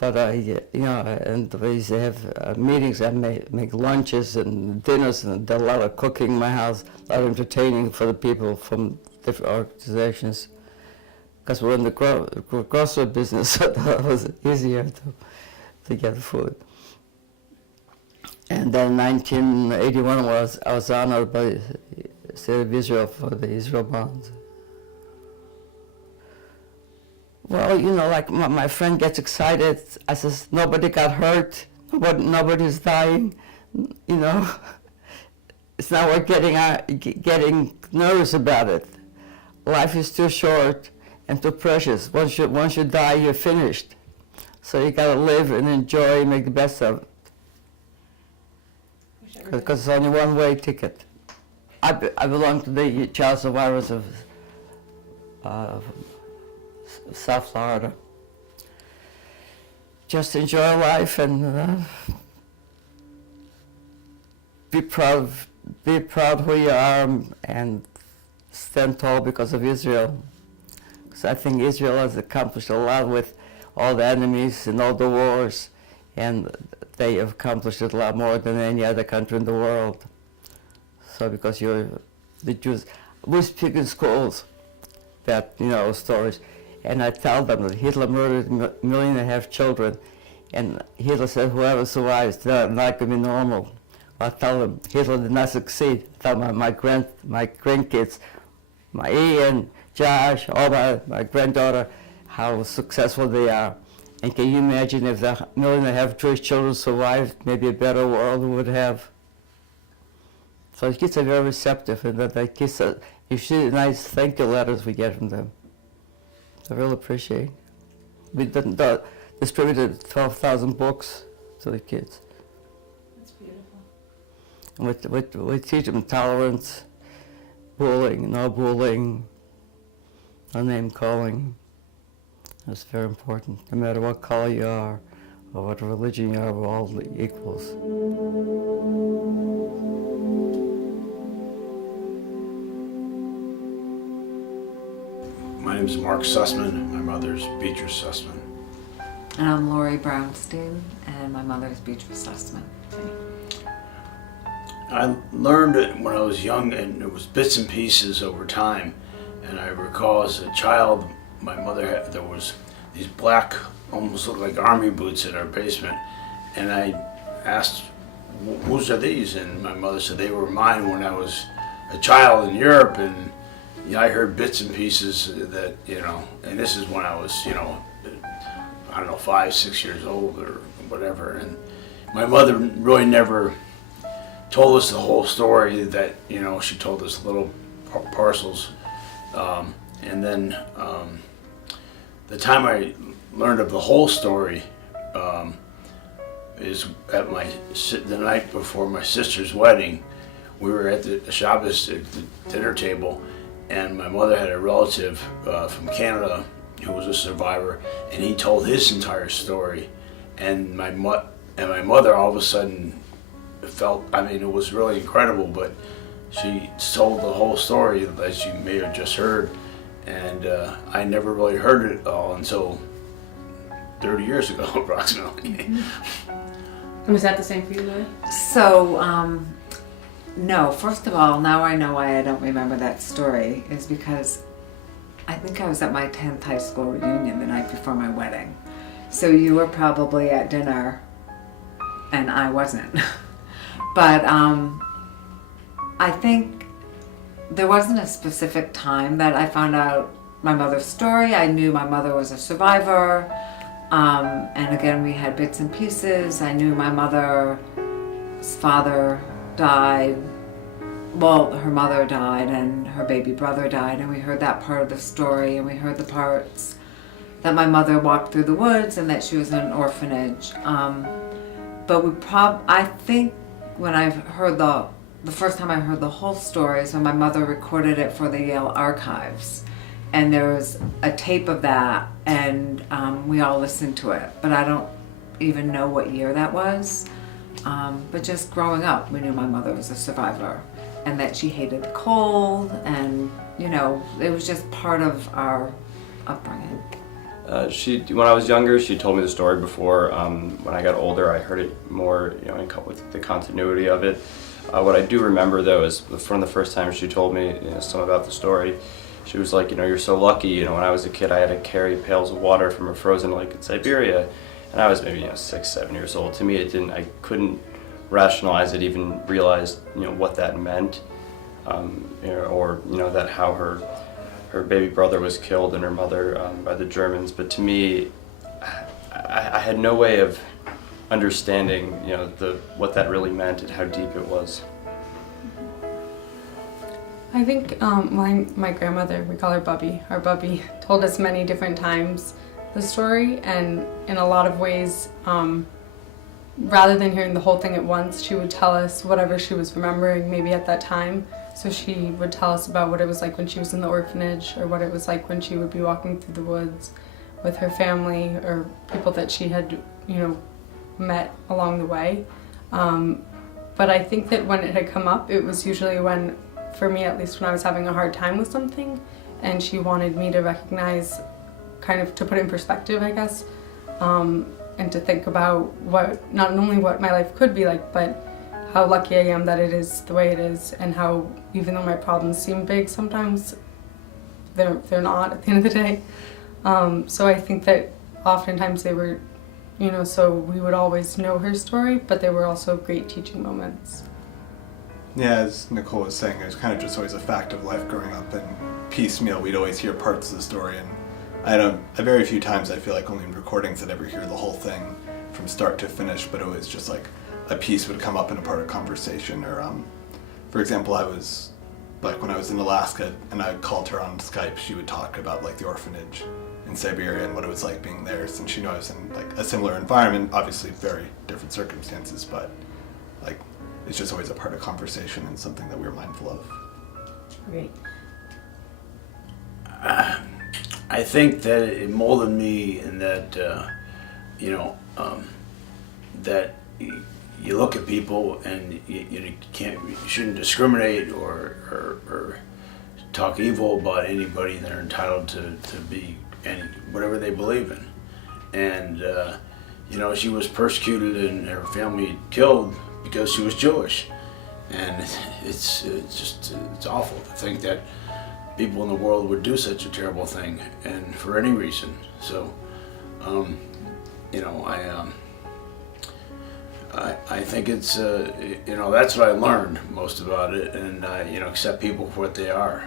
But and we used to have meetings and make lunches and dinners, and did a lot of cooking in my house, a lot of entertaining for the people from different organizations. Because we're in the grocery business, so that was easier to get food. And then 1981 I was honored by the State of Israel for the Israel bonds. Well, like my friend gets excited. I says, nobody got hurt, nobody's dying, It's not worth getting nervous about it. Life is too short and too precious. Once you die, you're finished. So you gotta live and enjoy and make the best of it. Because it's only one-way ticket. I belong to the child survivors of South Florida. Just enjoy life and be proud who you are, and stand tall because of Israel. Because I think Israel has accomplished a lot with all the enemies and all the wars, and they have accomplished a lot more than any other country in the world. So because you're the Jews, we speak in schools that, stories, and I tell them that Hitler murdered 1.5 million children, and Hitler said whoever survives, they're not going to be normal. I tell them Hitler did not succeed. I tell my grandkids, my Ian, Josh, all my granddaughter, how successful they are. And can you imagine if the 1.5 million Jewish children survived, maybe a better world we would have? So the kids are very receptive, and that the kids, you see the nice thank you letters we get from them. I really appreciate. We distributed 12,000 books to the kids. That's beautiful. And we teach them tolerance, bullying, no name calling. That's very important. No matter what color you are, or what religion you are, we're all equals. My name is Mark Sussman. My mother's Beatrice Sussman. And I'm Lori Brownstein, and my mother is Beatrice Sussman. I learned it when I was young, and it was bits and pieces over time. And I recall as a child, my mother had, there was these black, almost looked like army boots in our basement. And I asked, whose are these? And my mother said they were mine when I was a child in Europe. And I heard bits and pieces that, and this is when I was, I don't know, 5, 6 years old or whatever. And my mother really never told us the whole story. That, she told us little parcels. And then the time I learned of the whole story is at the night before my sister's wedding. We were at the Shabbos at the dinner table, and my mother had a relative from Canada who was a survivor, and he told his entire story. And my mother all of a sudden felt, it was really incredible, but she told the whole story, as you may have just heard, and I never really heard it all until 30 years ago, approximately. Mm-hmm. And was that the same for you, Lori? So, no, first of all, now I know why I don't remember that story, is because I think I was at my 10th high school reunion the night before my wedding. So you were probably at dinner, and I wasn't. But I think there wasn't a specific time that I found out my mother's story. I knew my mother was a survivor, and again, we had bits and pieces. I knew my mother's father died. Well, her mother died and her baby brother died, and we heard that part of the story, and we heard the parts that my mother walked through the woods and that she was in an orphanage. But I think when I've heard the first time I heard the whole story is when my mother recorded it for the Yale archives. And there was a tape of that, and we all listened to it. But I don't even know what year that was. But just growing up, we knew my mother was a survivor, and that she hated the cold, and it was just part of our upbringing. When I was younger, she told me the story before. When I got older, I heard it more, with the continuity of it. What I do remember, though, is from the first time she told me some about the story. She was like, you're so lucky. When I was a kid, I had to carry pails of water from a frozen lake in Siberia, and I was maybe 6, 7 years old. To me, I couldn't rationalize it, even realize what that meant, or that how her baby brother was killed and her mother by the Germans. But to me, I had no way of understanding what that really meant and how deep it was. I think my grandmother, we call her Bubby, our Bubby, told us many different times the story, and in a lot of ways, rather than hearing the whole thing at once, she would tell us whatever she was remembering maybe at that time. So she would tell us about what it was like when she was in the orphanage, or what it was like when she would be walking through the woods with her family or people that she had, met along the way. But I think that when it had come up, it was usually when, for me at least, when I was having a hard time with something, and she wanted me to recognize, kind of to put it in perspective, I guess, and to think about not only what my life could be like, but how lucky I am that it is the way it is, and how even though my problems seem big sometimes, they're not at the end of the day. So I think that oftentimes they were, so we would always know her story, but they were also great teaching moments. Yeah, as Nicole was saying, it was kind of just always a fact of life growing up, and piecemeal we'd always hear parts of the story, and a very few times I feel like only in recordings I'd ever hear the whole thing from start to finish, but it was just like a piece would come up in a part of conversation, or for example, I was like when I was in Alaska and I called her on Skype, she would talk about like the orphanage in Siberia and what it was like being there, since she knew I was in like a similar environment, obviously very different circumstances, but like it's just always a part of conversation and something that we were mindful of. Great. I think that it molded me in that, that you look at people and you shouldn't discriminate or talk evil about anybody. They're entitled to be whatever they believe in. And she was persecuted and her family killed because she was Jewish. And it's awful to think that people in the world would do such a terrible thing, and for any reason. So, I think it's that's what I learned most about it, and accept people for what they are.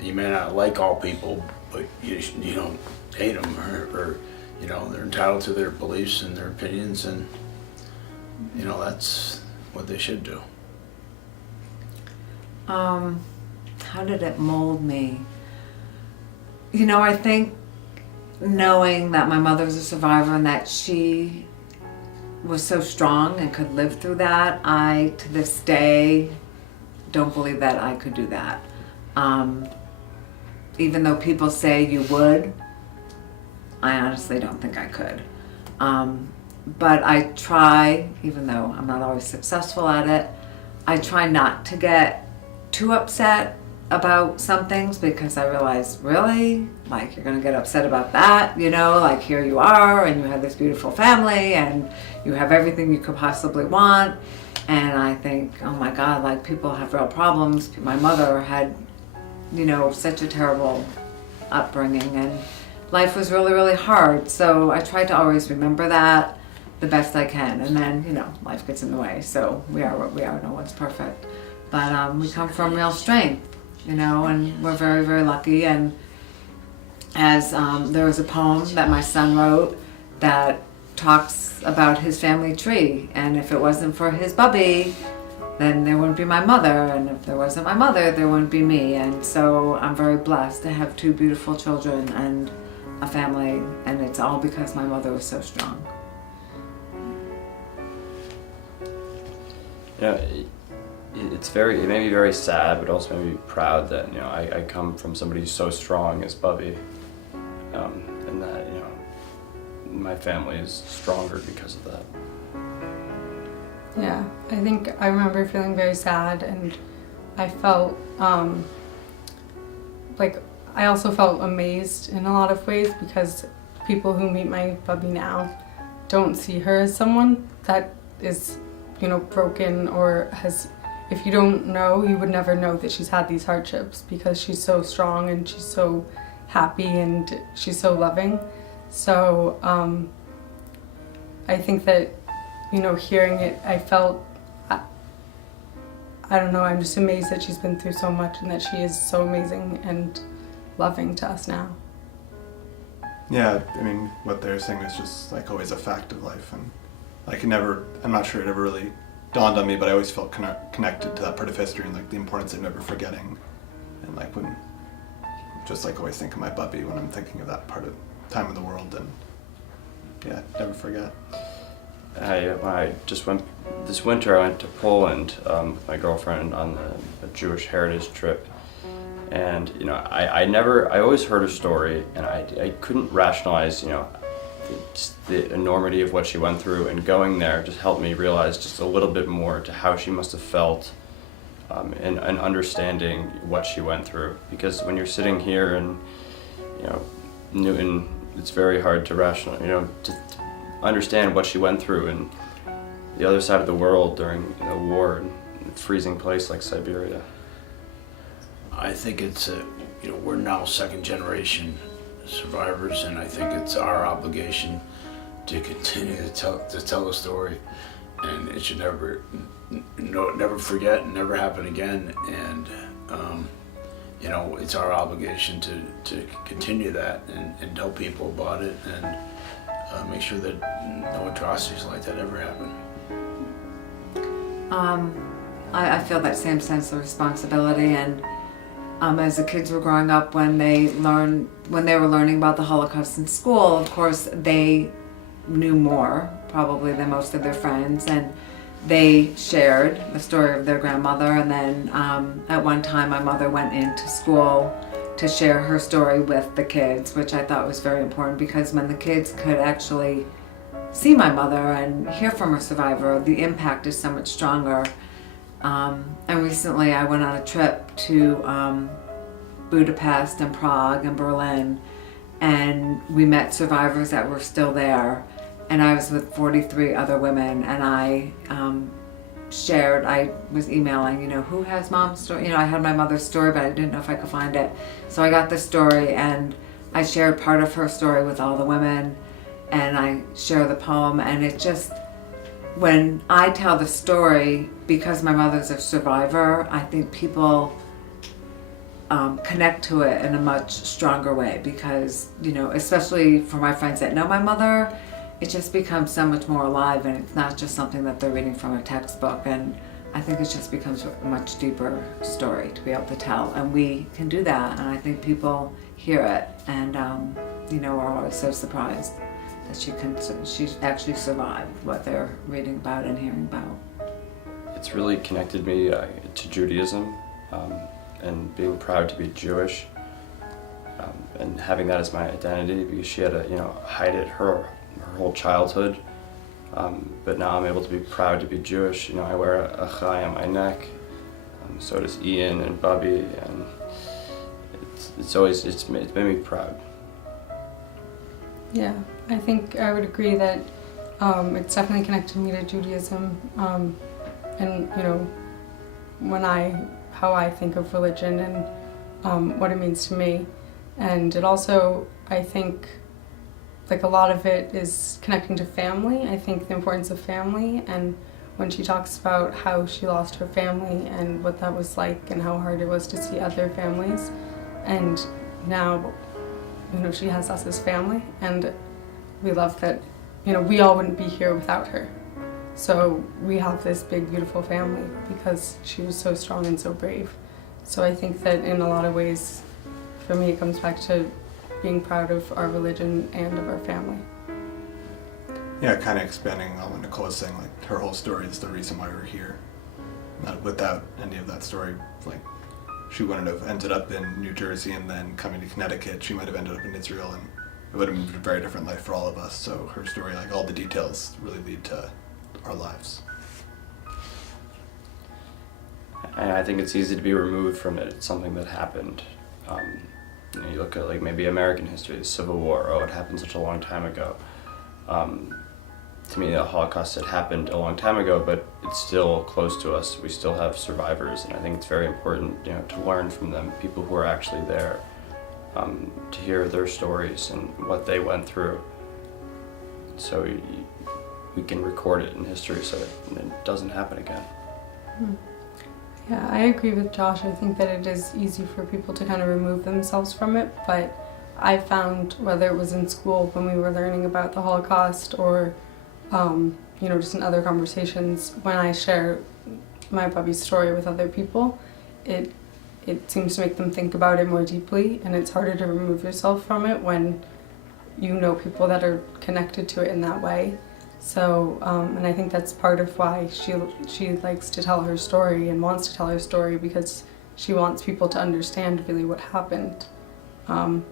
You may not like all people, but you don't hate them, or they're entitled to their beliefs and their opinions, and that's what they should do. How did it mold me? I think knowing that my mother was a survivor and that she was so strong and could live through that, I, to this day, don't believe that I could do that. Even though people say you would, I honestly don't think I could. But I try, even though I'm not always successful at it, I try not to get too upset about some things, because I realize, really? Like, you're gonna get upset about that? Like, here you are, and you have this beautiful family, and you have everything you could possibly want. And I think, oh my God, like, people have real problems. My mother had, such a terrible upbringing, and life was really, really hard. So I try to always remember that the best I can. And then, life gets in the way. So we are what we are. No one's perfect. But we come from real strength, and we're very, very lucky. And as there was a poem that my son wrote that talks about his family tree. And if it wasn't for his bubby, then there wouldn't be my mother. And if there wasn't my mother, there wouldn't be me. And so I'm very blessed to have two beautiful children and a family. And it's all because my mother was so strong. It made me very sad, but also made me proud that I come from somebody who's so strong as Bubby, and that my family is stronger because of that. Yeah, I think I remember feeling very sad, and I felt I also felt amazed in a lot of ways, because people who meet my Bubby now don't see her as someone that is broken, or has, if you don't know, you would never know that she's had these hardships, because she's so strong and she's so happy and she's so loving. So I think that hearing it, I felt, I don't know, I'm just amazed that she's been through so much and that she is so amazing and loving to us now. Yeah, I mean, what they're saying is just like always a fact of life, and I'm not sure it ever really dawned on me, but I always felt connected to that part of history and like the importance of never forgetting. And like when, just like always think of my Bubby when I'm thinking of that part of time in the world, and yeah, never forget. I just went, this winter I went to Poland with my girlfriend on a Jewish heritage trip. And I always heard her story, and I couldn't rationalize the enormity of what she went through, and going there just helped me realize just a little bit more to how she must have felt, and understanding what she went through. Because when you're sitting here in Newton, it's very hard to to understand what she went through in the other side of the world during the war in a freezing place like Siberia. I think it's we're now second generation survivors, and I think it's our obligation to continue to tell the story, and it should never forget and never happen again. And it's our obligation to continue that and tell people about it, and make sure that no atrocities like that ever happen. I feel that same sense of responsibility, and as the kids were growing up, when they were learning about the Holocaust in school, of course they knew more probably than most of their friends, and they shared the story of their grandmother. And then at one time my mother went into school to share her story with the kids, which I thought was very important, because when the kids could actually see my mother and hear from a survivor, the impact is so much stronger. And recently I went on a trip to Budapest and Prague and Berlin, and we met survivors that were still there. And I was with 43 other women, and I was emailing, who has mom's story? I had my mother's story, but I didn't know if I could find it. So I got the story, and I shared part of her story with all the women, and I share the poem. And it just, when I tell the story, because my mother's a survivor, I think people connect to it in a much stronger way, because, especially for my friends that know my mother, it just becomes so much more alive, and it's not just something that they're reading from a textbook. And I think it just becomes a much deeper story to be able to tell, and we can do that. And I think people hear it and are always so surprised that she actually survived what they're reading about and hearing about. It's really connected me to Judaism, and being proud to be Jewish, and having that as my identity, because she had to hide it her whole childhood, but now I'm able to be proud to be Jewish. I wear a chai on my neck, so does Ian and Bubby, and it's made me proud. Yeah, I think I would agree that it's definitely connected me to Judaism, and how I think of religion and what it means to me. And it also, I think, like, a lot of it is connecting to family. I think the importance of family, and when she talks about how she lost her family and what that was like and how hard it was to see other families, and now she has us as family, and we love that we all wouldn't be here without her. So we have this big, beautiful family because she was so strong and so brave. So I think that in a lot of ways, for me, it comes back to being proud of our religion and of our family. Yeah, kind of expanding on what Nicole was saying, like, her whole story is the reason why we're here. Without any of that story, like, she wouldn't have ended up in New Jersey and then coming to Connecticut. She might have ended up in Israel, and it would have been a very different life for all of us. So her story, like, all the details really lead to our lives. And I think it's easy to be removed from it. It's something that happened. You look at, like, maybe American history, the Civil War. Oh, it happened such a long time ago. To me, the Holocaust had happened a long time ago, but it's still close to us. We still have survivors, and I think it's very important, to learn from them, people who are actually there, to hear their stories and what they went through, so we can record it in history so it doesn't happen again. Yeah, I agree with Josh. I think that it is easy for people to kind of remove themselves from it, but I found, whether it was in school when we were learning about the Holocaust or just in other conversations, when I share my Bubby's story with other people, it seems to make them think about it more deeply, and it's harder to remove yourself from it when you know people that are connected to it in that way. So, and I think that's part of why she likes to tell her story and wants to tell her story, because she wants people to understand really what happened, and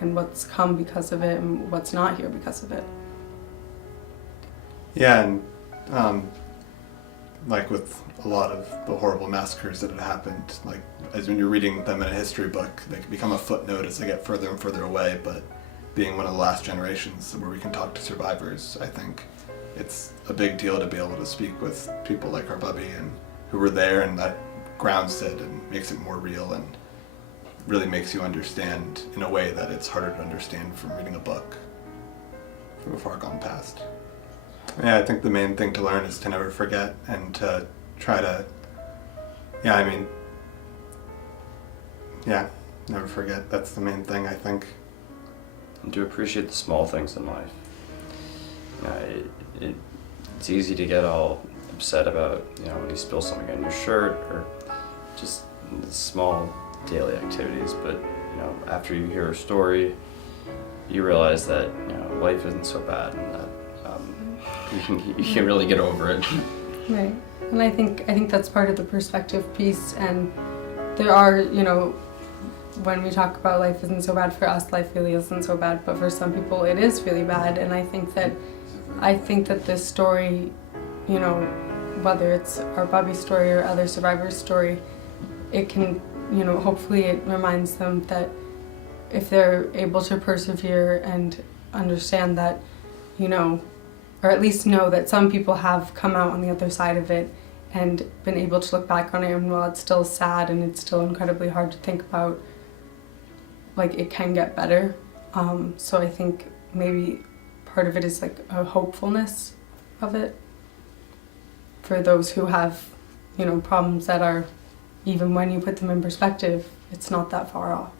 what's come because of it and what's not here because of it. Yeah, and like with a lot of the horrible massacres that had happened, like, as when you're reading them in a history book, they can become a footnote as they get further and further away, but being one of the last generations where we can talk to survivors, I think it's a big deal to be able to speak with people like our Bubby and who were there, and that grounds it and makes it more real and really makes you understand in a way that it's harder to understand from reading a book from a far gone past. Yeah, I think the main thing to learn is to never forget and to try to, never forget. That's the main thing, I think. And to appreciate the small things in life. It's easy to get all upset about, when you spill something on your shirt or just the small daily activities, but, after you hear a story, you realize that, life isn't so bad, and that you can really get over it. Right. And I think that's part of the perspective piece, and there are, when we talk about life isn't so bad, for us life really isn't so bad, but for some people it is really bad, and I think that I think that this story, you know, whether it's our Bobby story or other survivors' story, it can, you know, hopefully it reminds them that if they're able to persevere and understand that, you know, or at least know that some people have come out on the other side of it and been able to look back on it, and while it's still sad and it's still incredibly hard to think about, like, it can get better. So I think maybe part of it is like a hopefulness of it for those who have, you know, problems that are, even when you put them in perspective, it's not that far off.